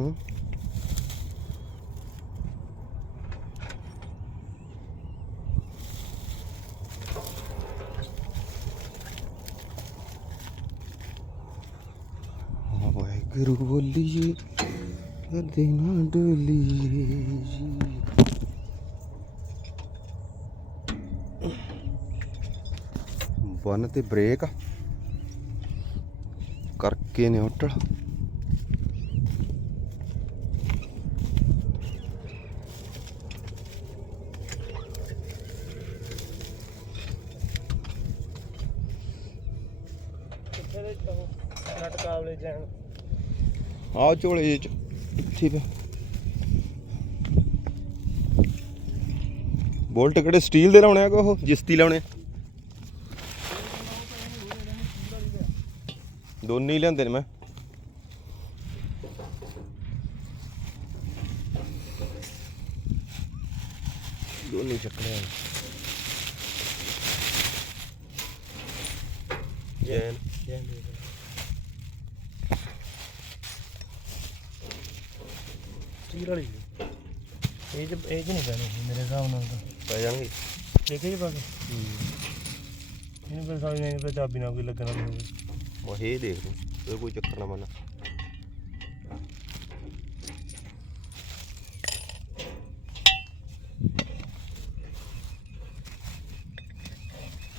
ਹੂੰ ਹਾਂ ਵਾਹਿਗੁਰੂ ਬੋਲੀਏ ਕਦੇ ਨਾ ਡੋਲੀਏ ਜੀ। ਵਨ ਤੇ ਬ੍ਰੇਕ ਕਰਕੇ ਨੇ ਨਿਊਟਰਲ ਕਿੱਥੇ ਦੇ ਉਹ ਨਟ ਕਾਬਲੇ ਜੈਨ ਆ। ਝੋਲੇ ਚ ਇੱਥੇ ਪਿਆ ਬੋਲਟ ਕਿਹੜੇ ਸਟੀਲ ਦੇ ਲਾਉਣੇ ਆ ਕਿ ਉਹ ਜਿਸਤੀ ਲਾਉਣੇ ਦੋਨੇ ਹੀ ਲਿਆਂਦੇ ਨੇ ਮੈਂ। ਦੋਨੇ ਹੀ ਚੱਕਣੇ ਆ ਜੈਨ ਜੈਨ ਦੇ ਸਟੀਲ ਵਾਲੀ ਇਹ ਚ ਇਹ ਚ ਨਹੀਂ ਪੈਣੀ ਮੇਰੇ ਹਿਸਾਬ ਨਾਲ ਤਾਂ। ਪੈ ਜਾਣਗੇ। ਦੇਖੇ ਜੀ ਬਾਕੀ ਇਹਨੂੰ ਫਿਰ ਸਮਝ ਨਹੀਂ ਪਤਾ ਚਾਬੀ ਨਾਲ ਕੋਈ ਲੱਗਣਾ ਨਹੀਂ ਹੋਵੇ। ਮੈਂ ਇਹ ਦੇਖ ਲੂੰ ਤੇ ਕੋਈ ਚੱਕਰ ਨਾ ਮੰਨ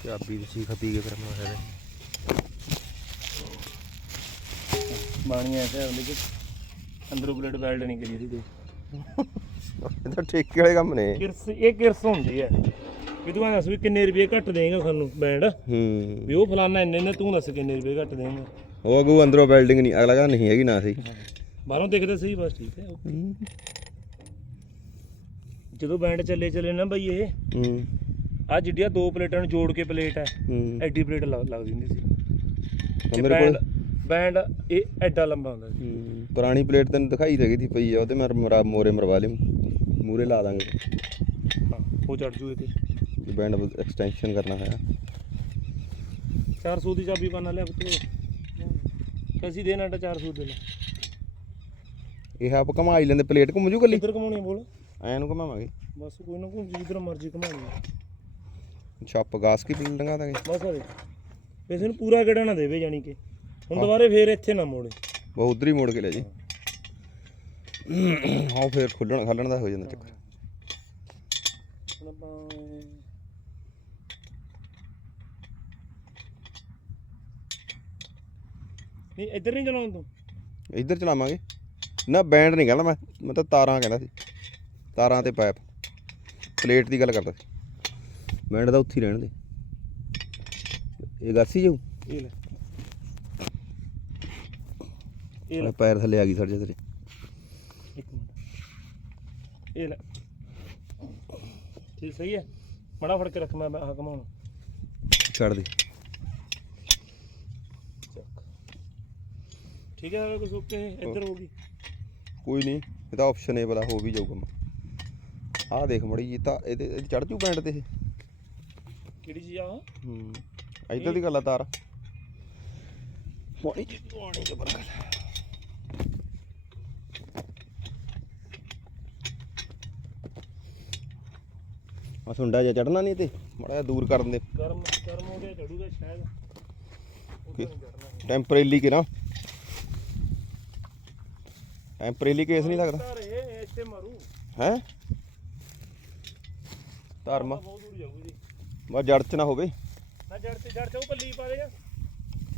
ਚਾਬੀ ਦੀ ਸੀਖਾ ਪੀ ਕੇ ਕਰਨਾ ਹੈ ਬਾਣੀ ਐਸੇ ਹੁੰਦੀ ਕਿ ਅੰਦਰੋਂ ਬਲੇਡ ਵੈਲਡ ਨਹੀਂ ਕਰੀ ਸੀ ਇਹ ਤਾਂ ਠੇਕੇ ਵਾਲੇ ਕੰਮ ਨੇ। ਕਿਰਸ ਇਹ ਕਿਰਸ ਹੁੰਦੀ ਹੈ। ਵੀ ਤੂੰ ਐਂ ਦੱਸ ਵੀ ਕਿੰਨੇ ਰੁਪਏ ਘੱਟ ਦੇਂਗਾ ਸਾਨੂੰ ਬੈਂਡ ਹੂੰ। ਵੀ ਉਹ ਫਲਾਨਾ ਇੰਨੇ ਨੇ ਤੂੰ ਦੱਸ ਕਿੰਨੇ ਰੁਪਏ ਘੱਟ ਦੇਂਗਾ। ਉਹ ਅਗੂ ਅੰਦਰੋਂ ਬਿਲਡਿੰਗ ਨਹੀਂ ਅਗਲਾ ਕਹਿੰਦਾ ਨਹੀਂ ਹੈਗੀ ਨਾ ਸਹੀ ਬਾਹਰੋਂ ਦੇਖਦੇ ਸਹੀ ਬਸ ਠੀਕ ਹੈ ਜਦੋਂ ਬੈਂਡ ਚੱਲੇ ਚੱਲੇ ਨਾ ਬਈ ਇਹ ਹੂੰ। ਆ ਜਿਹੜੀਆਂ ਦੋ ਪਲੇਟਾਂ ਨੂੰ ਜੋੜ ਕੇ ਪਲੇਟ ਹੈ ਹੂੰ। ਐਡੀ ਪਲੇਟ ਲੱਗ- ਲੱਗਦੀ ਹੁੰਦੀ ਸੀ। ਤੇ ਮੇਰੇ ਕੋਲ ਬੈਂਡ ਇਹ ਐਡਾ ਲੰਬਾ ਹੁੰਦਾ ਸੀ। ਹੂੰ, ਪੁਰਾਣੀ ਪਲੇਟ ਤੈਨੂੰ ਦਿਖਾਈ ਦੇ ਗਈ ਪਈ ਆ ਉਹਤੇ ਮੈਂ ਮਰਾ ਮੋਰੇ ਮਰਵਾ ਲਿਮ ਮੂਰੇ ਲਾ ਦਾਂਗੇ। ਹਾਂ ਉਹ ਚੜ ਜੂ ਇਹਦੇ। ਬੈਂਡ ਐਕਸਟੈਂਸ਼ਨ ਕਰਨਾ ਹੈ 400 ਦੀ ਚਾਬੀ ਪਾਣਾ ਲਿਆ ਪੁੱਤ ਕੈਸੀ ਦੇਣਾ ਡਾ 400 ਦੇ ਲੈ। ਇਹ ਆਪ ਘਮਾਈ ਲੈਂਦੇ ਪਲੇਟ ਘੁੰਮ ਜੂ ਕੱਲੀ ਕਿੱਧਰ ਕਮਾਉਣੀ ਆ ਬੋਲ? ਐ ਨੂੰ ਘਮਾਵਾਂਗੇ। ਬਸ ਕੋਈ ਨਾ ਕੋਈ ਜਿੱਧਰ ਮਰਜ਼ੀ ਕਮਾਉਣੀ ਛੱਪ ਗਾਸ ਕੀ ਪੀਲ ਲੰਗਾ ਦਾਂਗੇ? ਬਸ ਆ ਦੇ। ਵੈਸੇ ਨੂੰ ਪੂਰਾ ਗੇੜਾ ਨਾ ਦੇਵੇ ਜਾਨੀ ਕਿ। ਹੁਣ ਦੁਬਾਰੇ ਫੇਰ ਇੱਥੇ ਨਾ ਮੋੜੇ। ਬਹੁਤ ਉਧਰ ਹੀ ਮੋੜ ਕੇ ਲੈ ਜੀ। ਹਾਂ ਫੇਰ ਖੁੱਲਣ ਖਾਲਣ ਦਾ ਹੋ ਜਾਂਦਾ ਚੱਕਰ। ਹੁਣ ਆਪਾਂ ਨਹੀਂ ਇੱਧਰ ਨਹੀਂ ਚਲਾਉਣ ਤੂੰ? ਇੱਧਰ ਚਲਾਵਾਂਗੇ। ਨਾ ਬੈਂਡ ਨਹੀਂ ਕਹਿੰਦਾ ਮੈਂ। ਮੈਂ ਤਾਂ ਤਾਰਾਂ ਕਹਿੰਦਾ ਸੀ। ਤਾਰਾਂ ਤੇ ਪਾਈਪ ਪਲੇਟ ਦੀ ਗੱਲ ਕਰਦਾ ਸੀ। ਬੈਂਡ ਦਾ ਉੱਥੇ ਹੀ ਰਹਿਣ ਦੇ। ਇਹ ਗਾਸੀ ਜਾਊ? ਇਹ ਲੈ। ਇਹ ਲੈ। ਪੈਰ ਥੱਲੇ ਆ ਗਈ ਸੜ ਜਾ ਤੇਰੇ। ਇੱਕ ਮਿੰਟ। ਇਹ ਲੈ। ਠੀਕ ਸਹੀ ਹੈ। ਮੜਾ ਫੜ ਕੇ ਰੱਖ ਮੈਂ ਮੈਂ ਆਹ ਕਮਾਉਣਾ ਛੱਡ ਦੇ। ਠੀਕ ਹੈ ਸਾਰਾ ਕੁਝ ਓਕੇ ਇੱਧਰ ਹੋ ਗਈ। ਕੋਈ ਨਹੀਂ ਇਹ ਤਾਂ ਆਪਸ਼ਨ ਹੈ ਵਾਲਾ ਹੋ ਵੀ ਜਾਊ ਕੰਮ ਆਹ ਦੇਖ ਮੜੀ ਜੀ ਤਾਂ ਇਹਦੇ ਚੜ ਜੂ ਬੈਂਡ ਤੇ ਇਹ? ਕਿਹੜੀ ਚੀਜ਼ ਆ ਹੂੰ। ਇੱਧਰ ਦੀ ਗੱਲ ਆ ਤਾਰ। ਪਾਣੀ ਚ ਪਾਣੀ ਚ ਬਰਕਤ ਸੁੰਡਾ ਜਿਹਾ ਚੜਨਾ ਨਹੀਂ ਤੇ ਮੜਾ ਜਿਹਾ ਦੂਰ ਕਰਨ ਦੇ। ਗਰਮ ਗਰਮ ਹੋ ਗਿਆ ਚੜੂਗਾ ਸ਼ਾਇਦ। ਟੈਂਪਰੇਰੀ ਕਿ ਨਾ ਟੈਂਪਰੇਰੀ ਕੇਸ ਨਹੀਂ ਲੱਗਦਾ। ਇੱਥੇ ਮਾਰੂ। ਹੈ? ਧਰਮ। ਬਹੁਤ ਦੂਰ ਜਾਊਗੀ ਜੀ। ਬਸ ਜੜ ਚ ਨਾ ਹੋਵੇ। ਨਾ ਜੜ ਤੇ ਜੜ ਤੇ ਉਹ ਪੱਲੀ ਪਾ ਦੇਗਾ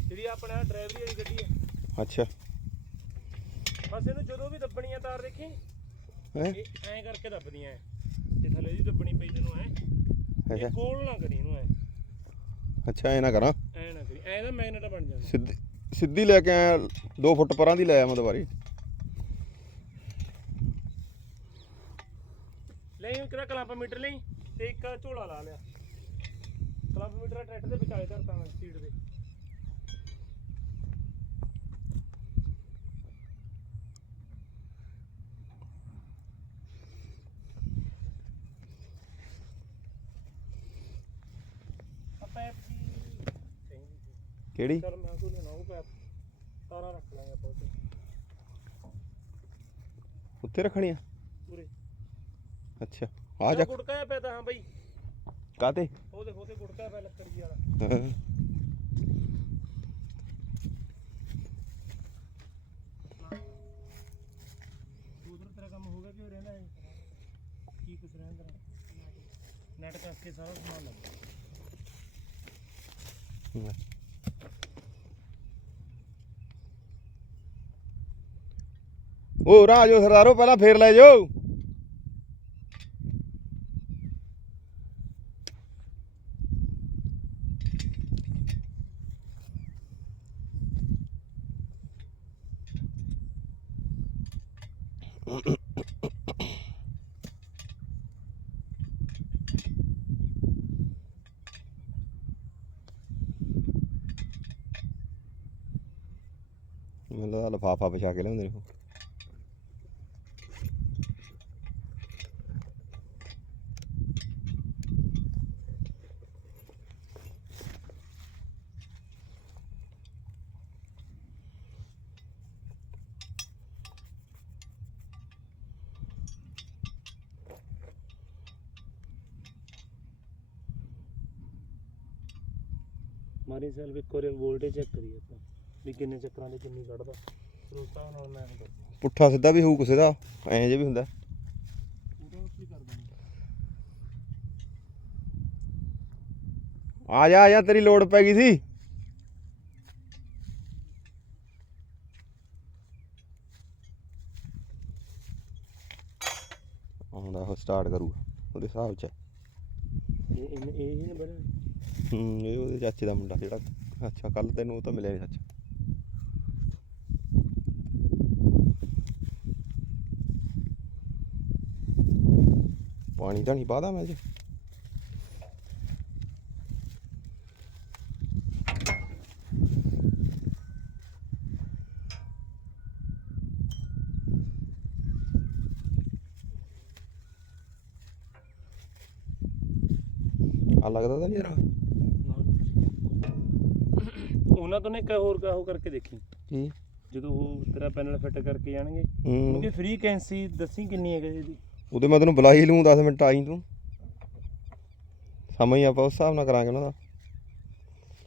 ਜਿਹੜੀ ਆਪਣਾ ਡਰਾਈਵਰੀ ਵਾਲੀ ਗੱਡੀ ਹੈ। ਅੱਛਾ। ਬਸ ਇਹਨੂੰ ਜਦੋਂ ਵੀ ਦੱਬਣੀ ਆ ਤਾਰ ਦੇਖੀ। ਹੈ? ਐਂ ਕਰਕੇ ਦੱਬਦੀਆਂ। ਐ ਤੇ ਥੱਲੇ ਦੀ ਦੱਬਣੀ ਪਈ ਤੈਨੂੰ ਐ। ਅੱਛਾ। ਇਹ ਗੋਲ ਨਾ ਕਰੀ ਇਹਨੂੰ ਐ। ਅੱਛਾ ਐ ਨਾ ਕਰਾਂ। ਐ ਨਾ ਕਰੀ। ਐ ਦਾ ਮੈਗਨੇਟ ਬਣ ਜਾਂਦਾ। ਸਿੱਧੀ ਸਿੱਧੀ ਲੈ ਕੇ ਆਇਆ 2 ਫੁੱਟ ਪਰਾਂ ਦੀ ਲੈ ਆਇਆ ਮੈਂ ਦੁਬਾਰੀ। ਲੈ ਉਹ ਕਿਹੜਾ ਕਲੰਪ ਮੀਟਰ ਲਈ ਤੇ ਇੱਕ ਝੋਲਾ ਲਾ ਲਿਆ। ਕਲੰਪ ਮੀਟਰ ਟਰੈਕਟਰ ਦੇ ਵਿਚਾਲੇ ਧਰਤਾ ਮੈਂ ਸੀਟ ਦੇ। ਪੈਪ ਜੀ ਚਾਹੀਦੀ ਸੀ ਕਿਹੜੀ? ਚਲ ਮੈਂ ਕੋਈ ਲੈਣਾ ਉਹ ਪੈਪ। ਤਾਰਾਂ ਰੱਖ ਲਾਂਗੇ ਆਪਾਂ ਉੱਤੇ ਉੱਥੇ ਰੱਖਣੀਆਂ? ਪੂਰੇ ਅੱਛਾ ਆ ਜਾ। ਗੁੜਕਾਇਆ ਪਿਆ ਤਾਂ ਹਾਂ ਬਈ। ਕਾਤੇ ਉਹ ਦੇਖੋ ਤੇ ਗੁੜਕਾਇਆ ਪਿਆ ਲੱਕੜ ਵਾਲਾ। ਹਾਂ ਉਧਰ ਤੇਰਾ ਕੰਮ ਹੋ ਗਿਆ ਕਿ ਹੈ? ਕੁਛ ਰਹਿੰਦਾ ਨੈਟ ਕਰਕੇ ਸਾਰਾ ਸਮਾਨ ਲੱਗ ਉਹ ਰਾਜੋ ਸਰਦਾਰੋ ਪਹਿਲਾਂ ਫੇਰ ਲੈ ਜਾਓ ਮੈਨੂੰ ਲੱਗਦਾ ਲਫਾਫਾ ਵਿਛਾ ਕੇ ਲਿਆਉਂਦੇ ਨੇ ਉਹ। ਮਾਰੀ ਸੈਲ ਵੀ ਕੋਰੇ ਵੋਲਟੇਜ ਚੈੱਕ ਕਰੀਏ ਆਪਾਂ, ਵੀ ਕਿੰਨੇ ਚੱਕਰਾਂ ਦੇ ਕਿੰਨੀ ਕੱਢਦਾ। ਨਾਲ ਮੈਂ ਪੁੱਠਾ ਸਿੱਧਾ ਵੀ ਹੋਊ ਕਿਸੇ ਦਾ ਐਂ ਜੇ ਵੀ ਹੁੰਦਾ। ਆ ਜਾ ਆ ਜਾ ਤੇਰੀ ਲੋੜ ਪੈ ਗਈ ਸੀ। ਆਉਂਦਾ ਉਹ ਸਟਾਰਟ ਕਰੂਗਾ ਉਹਦੇ ਹਿਸਾਬ ਚ। ਇਹ ਇਹ ਹੀ ਨੇ ਬਣੇ ਹੂੰ ਇਹ ਉਹਦੇ ਚਾਚੇ ਦਾ ਮੁੰਡਾ ਜਿਹੜਾ ਅੱਛਾ ਕੱਲ ਤੈਨੂੰ ਉਹ ਤਾਂ ਮਿਲਿਆ ਨਹੀਂ ਸੱਚ। ਪਾਣੀ ਤਾਂ ਨਹੀਂ ਪਾਦਾ ਮੈਂ ਜੀ। ਆ ਲੱਗਦਾ ਤਾਂ ਨਹੀਂ ਯਾਰ? ਉਹਨਾਂ ਤੋਂ ਨੇ ਇੱਕ ਹੋਰ ਕਹੋ ਕਰਕੇ ਦੇਖੀ। ਕੀ? ਜਦੋਂ ਉਹ ਤੇਰਾ ਪੈਨਲ ਫਿੱਟ ਕਰਕੇ ਜਾਣਗੇ। ਹੂੰ। ਕਿਉਂਕਿ ਫ੍ਰੀਕੁਐਂਸੀ ਦੱਸੀ ਕਿੰਨੀ ਹੈ ਇਹਦੀ? ਉਹਦੇ ਮੈਂ ਤੈਨੂੰ ਬੁਲਾ ਹੀ ਲੂੰ 10 ਮਿੰਟ ਆਈ ਤੂੰ। ਸਮਝ ਆਪਾਂ ਉਸ ਹਿਸਾਬ ਨਾਲ ਕਰਾਂਗੇ ਉਹਨਾਂ ਦਾ।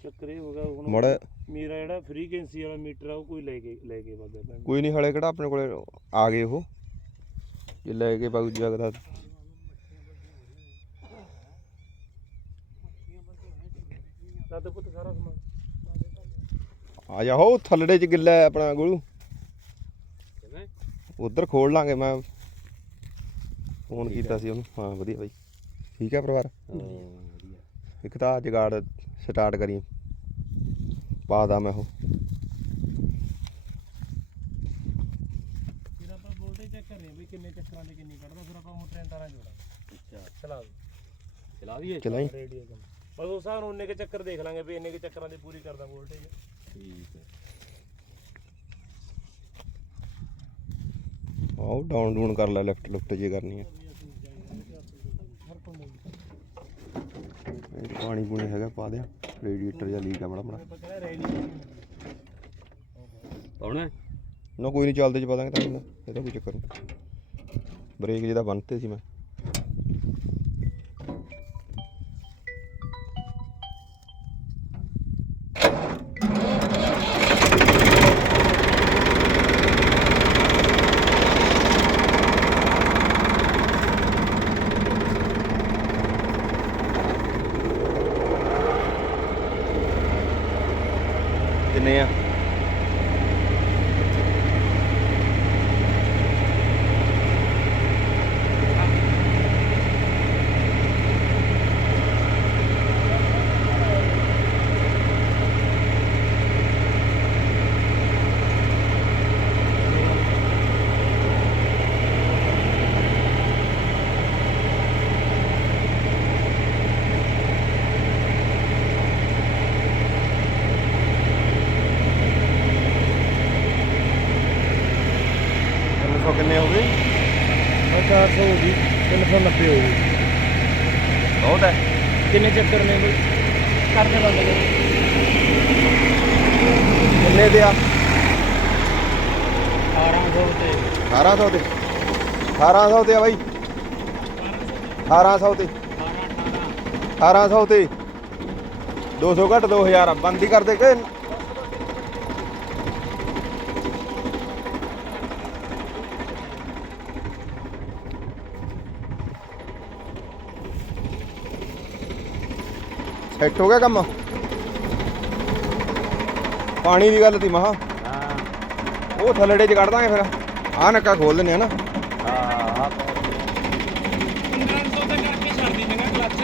ਚੱਕਰ ਇਹ ਹੋ ਗਿਆ ਹੁਣ ਮਾੜਾ ਮੇਰਾ ਜਿਹੜਾ ਫ੍ਰੀਕੁਐਂਸੀ ਵਾਲਾ ਮੀਟਰ ਆ ਉਹ ਕੋਈ ਲੈ ਕੇ ਲੈ ਕੇ ਵਗਿਆ ਪੈਣ ਕੋਈ ਨਹੀਂ ਹਲੇ ਕਿਹੜਾ ਆਪਣੇ ਕੋਲੇ ਆ ਗਏ ਉਹ। ਜੇ ਲੈ ਕੇ ਬਾਗੂ ਜਗਦਾ ਲੱਦ ਪੁੱਤ ਸਾਰਾ ਸਮਾਨ। ਆ ਜਾ ਹੋ ਥੱਲੜੇ ਚ ਗਿੱਲਾ ਆਪਣਾ ਗੋਲੂ। ਉਧਰ ਖੋਲ ਲਾਂਗੇ ਮੈਂ। ਫੋਨ ਕੀਤਾ ਸੀ ਉਹਨੂੰ। ਹਾਂ ਵਧੀਆ ਬਾਈ। ਠੀਕ ਹੈ ਪਰਿਵਾਰ? ਇੱਕ ਤਾਂ ਜਗਾੜ ਸਟਾਰਟ ਕਰੀ। ਪਾਦਾ ਮੈਂ ਉਹ। ਫਿਰ ਆਪਾਂ ਵੋਲਟੇਜ ਚੈੱਕ ਕਰਨੀ ਵੀ ਕਿੰਨੇ ਚੱਕਰਾਂ ਦੇ ਕਿੰਨੀ ਕੱਢਦਾ ਫਿਰ ਆਪਾਂ ਮੋਟਰਾਂ ਤਾਰਾਂ ਜੋੜਾਂਗੇ। ਅੱਛਾ ਚਲਾ ਦੇ ਚਲਾ ਦਈਏ ਚਲਾਈ। ਰੇਡੀਓ ਕੰਮ। ਬਸ ਉਸ ਹਿਸਾਬ ਨਾਲ ਉਹਨੇ ਕੇ ਚੱਕਰ ਦੇਖ ਲਾਂਗੇ ਵੀ ਇੰਨੇ ਕੇ ਚੱਕਰਾਂ ਦੀ ਪੂਰੀ ਕਰਦਾ ਵੋਲਟੇਜ ਠੀਕ ਹੈ। ਆਓ ਡਾਊਨ ਡੂਨ ਕਰ ਲੈ ਲੈਫਟ ਲੁਫਟ ਜੇ ਕਰਨੀ ਹੈ ਇਹ ਪਾਣੀ ਪੂਣੀ ਹੈਗਾ ਪਾ ਦਿਆਂ। ਰੇਡੀਏਟਰ ਜਾਂ ਲੀਕ ਆ ਕਹਿੰਦਾ ਰੇਡੀਓ ਪਾਉਣਾ? ਨਾ ਕੋਈ ਨਹੀਂ ਚੱਲਦੇ ਚ ਪਾ ਦਾਂਗੇ ਤਾਂ ਇਹਦਾ ਕੋਈ ਚੱਕਰ ਨਹੀਂ ਬ੍ਰੇਕ ਜਿਹਦਾ ਬੰਨਤੇ ਸੀ ਮੈਂ ਕਿੰਨੇ ਆ ਤਿੰਨ ਸੌ ਕਿੰਨੇ ਹੋ ਗਏ ਉਹ 400 ਹੋ ਗਈ 390 ਹੋ ਗਈ ਬਹੁਤ ਹੈ ਕਿੰਨੇ ਚੱਕਰ ਨੇ ਬਈ ਕਰਦੇ ਬੰਦ ਕਰ ਕਿੰਨੇ ਦੇ ਆ 1800 ਤੇ 1800 ਦੇ 1800 ਤੇ ਆ ਬਾਈ 1800 ਤੇ 1800 ਤੇ 200 ਘੱਟ 2000 ਬੰਦ ਹੀ ਕਰ ਦੇ ਕਿ ਸੈੱਟ ਹੋ ਗਿਆ ਕੰਮ? ਪਾਣੀ ਦੀ ਗੱਲ ਤੀ ਮਹਾ। ਹਾਂ। ਉਹ ਥੱਲੜੇ ਚ ਕੱਢ ਦਾਂਗੇ ਫਿਰ। ਆਹ ਨੱਕਾ ਖੋਲ ਦਿੰਦੇ ਆ ਨਾ। ਹਾਂ 1500 ਤੇ ਕਰਕੇ ਛੱਡ ਦੀ ਚੰਗਾ ਕਲੱਚ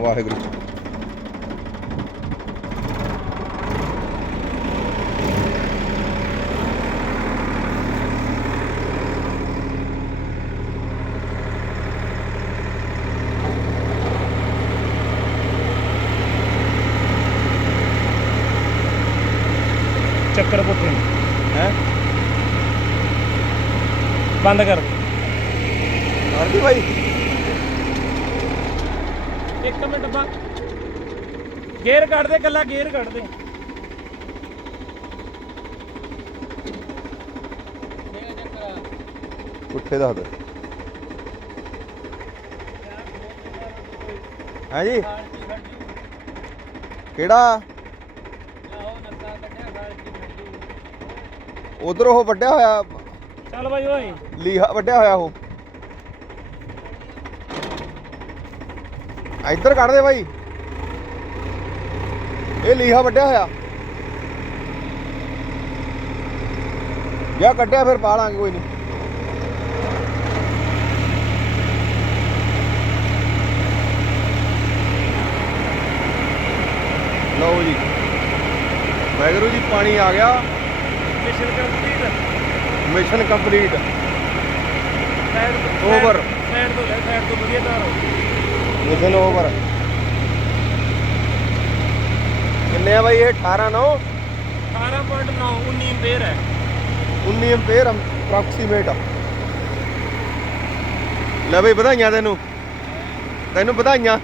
ਵਾਹਿਗੁਰੂ। ਚੱਕਰ ਪੁੱਠੇ ਹੈ? ਬੰਦ ਕਰ। ਹਰਦੀ ਭਾਈ ਇੱਕ ਮਿੰਟ ਬਾ ਗੇਅਰ ਕੱਢ ਦੇ ਕੱਲਾ ਗੇਅਰ ਕੱਢ ਦੇ। ਉੱਠੇ ਦੱਸ ਦੇ ਹੈ ਜੀ? ਕਿਹੜਾ? ਉਧਰ ਉਹ ਵੱਡਿਆ ਹੋਇਆ ਚੱਲ ਬਾਈ ਓਏ। ਲੀਹਾ ਵੱਡਿਆ ਹੋਇਆ ਉਹ। ਇੱਧਰ ਕੱਢ ਦੇ ਬਾਈ। ਇਹ ਲੀਹਾ ਵੱਡਿਆ ਹੋਇਆ। ਜਾਂ ਕੱਢਿਆ ਫਿਰ ਪਾ ਲਾਂਗੇ ਕੋਈ ਨਹੀਂ। ਲਓ ਜੀ। ਵਾਹਿਗੁਰੂ ਜੀ ਪਾਣੀ ਆ ਗਿਆ। Mission complete mission complete side Over. Side ਤੋਂ ਲੈ ਸਾਈਡ ਤੋਂ ਵਧੀਆ ਧਾਰ ਮਿਸ਼ਨ ਓਵਰ ਕਿੰਨੇ ਆ ਬਾਈ ਇਹ? 18 9 18.9 19 ਇੰਪੇਅਰ ਹੈ। 19 ਐਂਪੀਅਰ ਅਪਰੋਕਸੀਮੇਟ ਲੈ ਬਈ ਵਧਾਈਆਂ ਤੈਨੂੰ। ਤੈਨੂੰ ਵਧਾਈਆਂ।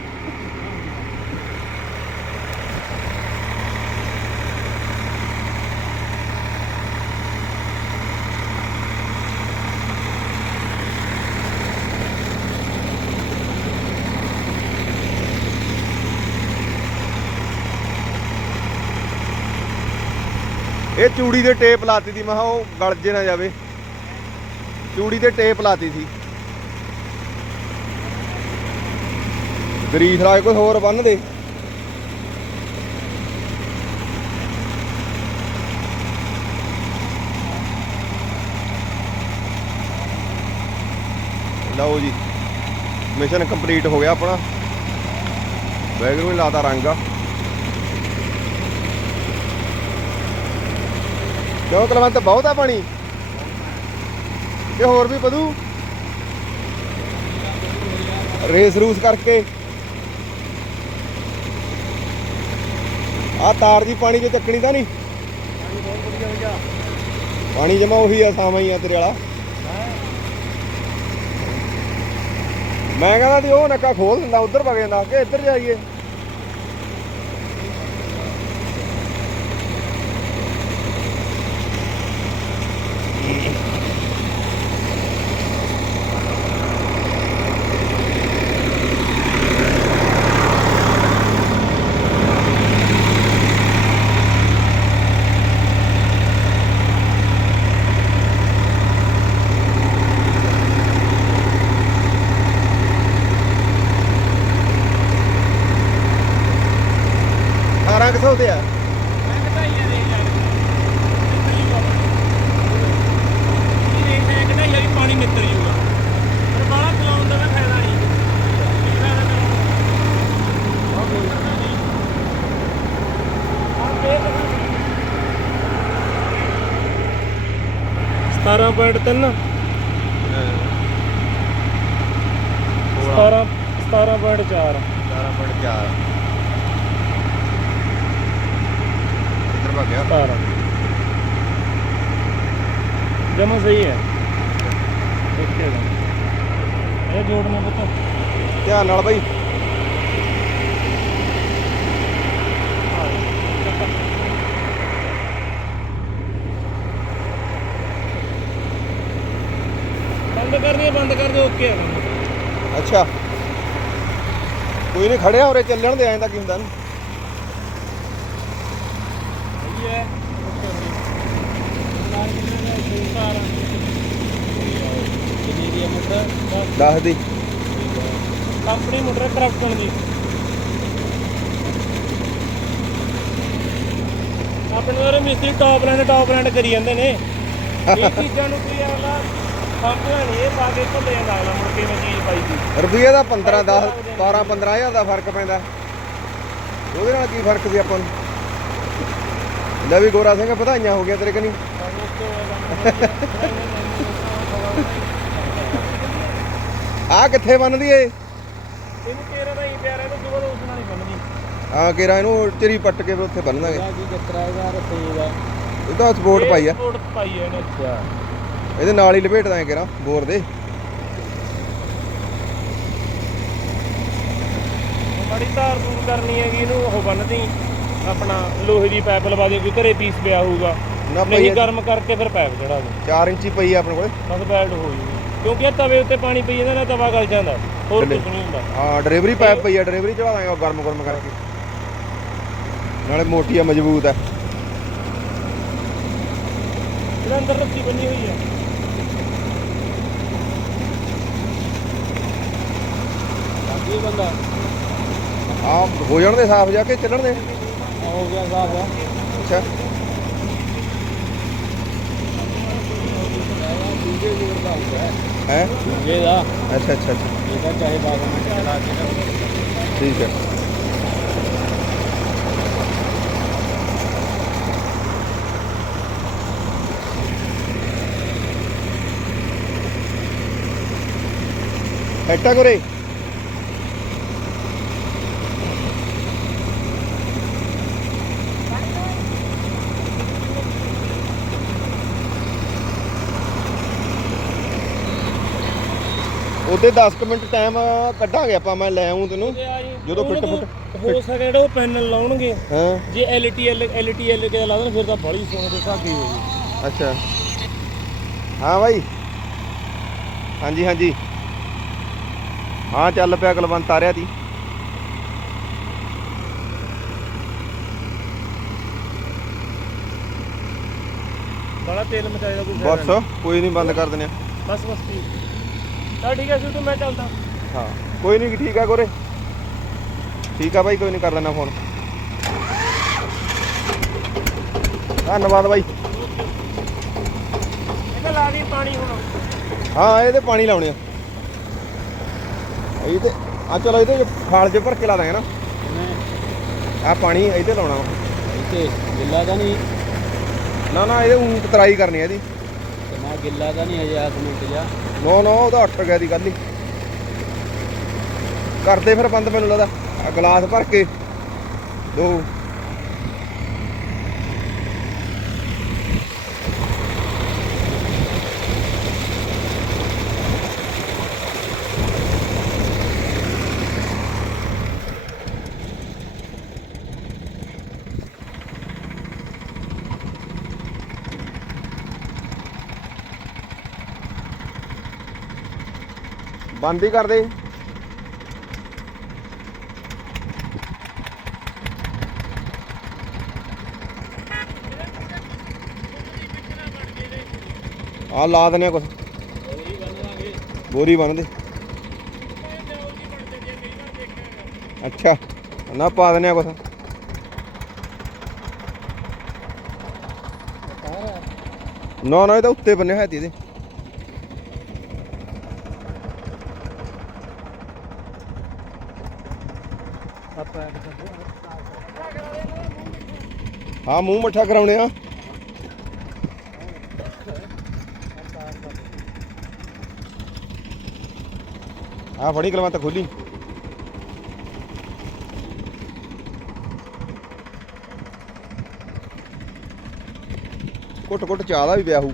ਇਹ ਚੂੜੀ ਦੇ ਟੇਪ ਲਾਤੀ ਦੀ ਮੈਂ ਕਿਹਾ ਉਹ ਗਲ ਜੇ ਨਾ ਜਾਵੇ। ਚੂੜੀ ਤੇ ਟੇਪ ਲਾਤੀ ਸੀ। ਗਰੀਸ ਰਾਜ ਕੋਈ ਹੋਰ ਬੰਨ ਦੇ। ਲਓ ਜੀ ਮਿਸ਼ਨ ਕੰਪਲੀਟ ਹੋ ਗਿਆ ਆਪਣਾ। ਵੈਗਰੂ ਨੇ ਲਾਤਾ ਰੰਗ। ਕਿਉਂ ਕਲਵੰਤ, ਬਹੁਤ ਆ ਪਾਣੀ। ਤੇ ਹੋਰ ਵੀ ਵਧੂ। ਰੇਸ ਰੂਸ ਕਰਕੇ। ਆ ਤਾਰ ਦੀ ਪਾਣੀ 'ਚ ਚੱਕਣੀ ਤਾਂ ਨਹੀਂ। ਪਾਣੀ ਜਮਾ ਉਹੀ ਆ, ਸਾਵਾਂ ਹੀ ਆ ਤੇਰੇ ਵਾਲਾ। ਮੈਂ ਕਹਿੰਦਾ ਸੀ, ਉਹ ਨੱਕਾ ਖੋਲ ਦਿੰਦਾ, ਉਧਰ ਵਗ ਜਾਂਦਾ ਕਿ ਇੱਧਰ ਜਾਈਏ। ਜਮਾ ਸਹੀ ਹੈ। ਇਹ ਜੋੜਨਾ ਪੁੱਤ। ਧਿਆਨ ਨਾਲ ਬਾਈ। ਹੈ ਬੰਦ ਕਰ ਦਿਓ ਓਕੇ ਆ। ਅੱਛਾ। ਕੋਈ ਨਹੀਂ ਖੜਿਆ ਉਰੇ ਚੱਲਣ ਦੇ ਐਂ ਤਾਂ ਕੀ ਹੁੰਦਾ ਨੂੰ। ਸਹੀ ਹੈ। ਦੱਸ। ਦੀ। ਕੰਪਨੀ ਮੋਟਰ ਕ੍ਰਾਫਟਨ ਦੀ। ਆਪਣੇ ਵਾਲੇ ਮਿਸਤਰੀ ਟੌਪ ਲੈਂਡ ਟੌਪ ਲੈਂਡ ਕਰੀ ਜਾਂਦੇ ਨੇ। ਇਹ ਚੀਜ਼ਾਂ ਨੂੰ ਕੋਈ ਅਗਲਾ ਸਮਝਦਾ ਨਹੀਂ ਇਹ ਪਾ ਕੇ ਭੁੱਲ ਜਾਂਦਾ ਅਗਲਾ ਮੁੜ ਕੇ ਮੈਂ ਚੀਜ਼ ਪਾਈ ਸੀ ਰੁਪਈਏ ਦਾ 15 10 12 15000 ਦਾ ਫ਼ਰਕ ਪੈਂਦਾ। ਉਹਦੇ ਨਾਲ ਕੀ ਫ਼ਰਕ ਸੀ ਆਪਾਂ ਨੂੰ? ਲੈ ਵੀ ਗੋਰਾ ਸਿੰਘ ਵਧਾਈਆਂ ਹੋ ਗਿਆ ਤੇਰੇ ਕਨੀ। ਆ ਕਿੱਥੇ ਬੰਨਦੀ ਏ? ਇਹਨੂੰ ਤੇਰਾ ਤਾਂ ਹੀ ਪਿਆਰ ਤੇ ਦੁਬਾਰਾ ਉਸ ਨਾਲ ਨਹੀਂ ਬਣਦੀ ਆ ਕੇਰਾ ਇਹਨੂੰ ਚਿਰੀ ਪੱਟ ਕੇ ਉੱਥੇ ਬੰਨ ਦਾਂਗੇ ਕੀ ਕਿਤਰਾ ਇਹਦਾ ਆ। ਸਪੋਰਟ ਪਾਈ ਆ। ਸਪੋਰਟ ਪਾਈ ਹੈ ਇਹਨੇ। ਅੱਛਾ। ਇਹਦੇ ਨਾਲ ਹੀ ਲਪੇਟ ਦਾਂਗੇ ਕੇਰਾ ਬੋਰ ਦੇ। ਬੜੀ ਤਾਰ ਤੂਰ ਕਰਨੀ ਹੈਗੀ ਇਹਨੂੰ ਉਹ ਬੰਨਦੀ ਆਪਣਾ ਲੋਹੇ ਦੀ ਪਾਈਪ ਲਵਾ ਦੇ ਕੋਈ ਘਰੇ ਪੀਸ ਪਿਆ ਹੋਊਗਾ। ਨਾ ਨਹੀਂ ਗਰਮ ਕਰਕੇ ਫਿਰ ਪਾਈਪ ਚੜਾ ਦੇ। 4 ਇੰਚੀ ਪਈ ਆ ਆਪਣੇ ਕੋਲੇ। ਬਸ ਬੈਲਟ ਹੋ ਜੂਗੀ। ਕਿਉਂਕਿ ਇਹ ਤਵੇ ਉੱਤੇ ਪਾਣੀ ਪਈ ਜਾਂਦਾ ਨਾ ਤਵਾ ਗਲ ਜਾਂਦਾ। ਹੋਰ। ਕੁਝ ਨਹੀਂ ਹੁੰਦਾ। ਹਾਂ ਡਿਲੀਵਰੀ ਪਾਈਪ ਪਈ ਆ ਡਿਲੀਵਰੀ ਚੜਾ ਦਾਂਗੇ ਗਰਮ ਗਰਮ ਕਰਕੇ। ਨਾਲੇ ਮੋਟੀ ਆ ਮਜ਼ਬੂਤ ਆ। ਇਹਦੇ ਅੰਦਰ ਰੱਸੀ ਬੰਨੀ ਹੋਈ ਹੈ ਬੰਦਾ। ਆ ਹੋ ਜਾਣ ਦੇ ਸਾਫ਼ ਜਾ ਕੇ ਚੱਲਣ ਦੇ ਹੋ ਗਿਆ ਸਾਫ਼ ਆ। ਅੱਛਾ। ਦੂਜੇ ਜੋਰ ਦਾ ਹੁੰਦਾ ਹੈ। ਦੂਜੇ ਦਾ। ਅੱਛਾ ਅੱਛਾ ਅੱਛਾ। ਇਹਦਾ ਚਾਹੇ 12 ਮਿੰਟ ਚਲਾ ਕੇ ਨਾ ਠੀਕ ਹੈ। ਹੈਟਾ ਕੋਰੇ ਉਹਦੇ 10 ਕੁ ਮਿੰਟ ਟਾਈਮ ਕੱਢਾਂਗੇ ਆਪਾਂ ਮੈਂ ਲੈ ਆਉਂ ਤੈਨੂੰ। ਜਦੋਂ ਫਿੱਟ ਫੁੱਟ ਤੋਂ ਹੋ ਸਕੇ ਜਿਹੜਾ ਉਹ ਪੈਨਲ ਲਾਉਣਗੇ। ਹਾਂ। ਜੇ ਐਲਟੀਐਲ ਐਲਟੀਐਲ ਕੇ ਲਾ ਦੇਣ ਫਿਰ ਤਾਂ ਬੜੀ ਸੋਹਣੇ ਤੇ ਸਾਗੀ ਹੋਊਗੀ। ਅੱਛਾ। ਹਾਂ ਭਾਈ ਹਾਂਜੀ ਹਾਂਜੀ। ਹਾਂ ਚੱਲ ਪਿਆ ਕੁਲਵੰਤ ਆ ਰਿਹਾ ਤੀ ਬੜਾ ਤੇਲ ਮਚਾਏਗਾ ਕੋਈ ਬਸ ਕੋਈ ਨਹੀਂ ਬੰਦ ਕਰ ਦਿੰਦੇ। ਬਸ ਬਸ ਠੀਕ। ਤਾਂ ਠੀਕ ਹੈ ਸਿੱਧੂ ਮੈਂ ਚੱਲਦਾ। ਹਾਂ ਕੋਈ ਨਹੀਂ ਠੀਕ ਆ ਗੋਰੇ। ਠੀਕ ਆ ਭਾਈ ਕੋਈ ਨਹੀਂ ਕਰ ਲੈਣਾ ਫੋਨ। ਧੰਨਵਾਦ ਭਾਈ ਇਹਨੇ ਲਾ ਦੀ ਪਾਣੀ ਹੁਣ। ਹਾਂ ਇਹਦੇ ਪਾਣੀ ਲਾਉਣੇ ਆ। ਇਹ ਤੇ ਆ ਚਲੋ ਇਹਦੇ ਖਾਲ 'ਚ ਭਰ ਕੇ ਲਾ ਦਾਂਗੇ ਨਾ। ਆ ਪਾਣੀ ਇਹਦੇ ਲਾਉਣਾ ਵਾ। ਇੱਥੇ ਗਿੱਲਾ ਤਾਂ ਨਹੀਂ। ਨਾ ਨਾ ਇਹਦੇ ਊਂ ਤਰਾਈ ਕਰਨੀ ਆ ਇਹਦੀ। ਤੇ ਮੈਂ ਗਿੱਲਾ ਤਾਂ ਨਹੀਂ ਹਜੇ ਆਸ ਮਿੰਟ ਜਾ ਨੋ ਨੋ ਉਹਦਾ ਅੱਟ ਗਿਆ ਦੀ ਗੱਲ ਹੀ। ਕਰਦੇ ਫਿਰ ਬੰਦ ਮੈਨੂੰ ਲੱਗਦਾ। ਗਲਾਸ ਭਰ ਕੇ ਦੋ। ਬੰਦ ਹੀ ਕਰ ਦੇ। ਆ ਲਾ ਦਨੇ ਕੁਛ। ਬੋਰੀ ਬੰਨ ਦੇ। ਅੱਛਾ, ਨਾ ਪਾ ਦਨੇ ਕੁਛ। ਨਾ ਨਾ, ਇਹ ਤਾਂ ਉੱਤੇ ਬੰਨਿਆ ਹੋਇਆ ਤੇ ਇਹਦੇ। ਹਾਂ, ਮੂੰਹ ਮੱਠਾ ਕਰਾਉਣੇ ਆ। ਆ ਫੜੀ ਕਲਵੰਤ, ਖੋਲੀ। ਕੁੱਟ ਕੁੱਟ ਚਾਹ ਦਾ ਵੀ ਵਿਆਹੂ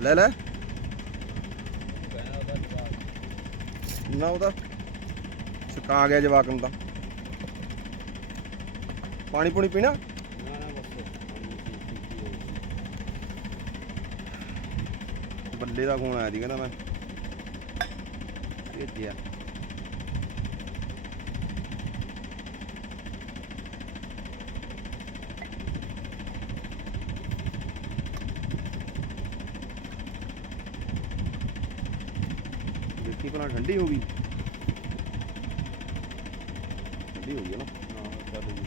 ਲੈ ਲੈ। ਨਾ ਉਹਦਾ। ਸਕਾ ਗਿਆ ਜਵਾਕ ਨੂੰ ਤਾਂ। ਪਾਣੀ ਪੂਣੀ ਪੀਣਾ? ਨਾ ਬੱਲੇ ਦਾ ਫੋਨ ਆਇਆ ਸੀ ਕਹਿੰਦਾ ਮੈਂ। ਭੇਜਿਆ। ਦੇਖੀ ਠੰਡੀ ਹੋ ਗਈ ਠੰਡੀ ਹੋ ਗਈ ਹੈ ਨਾ ਨਾ ਚੱਲ ਜੀ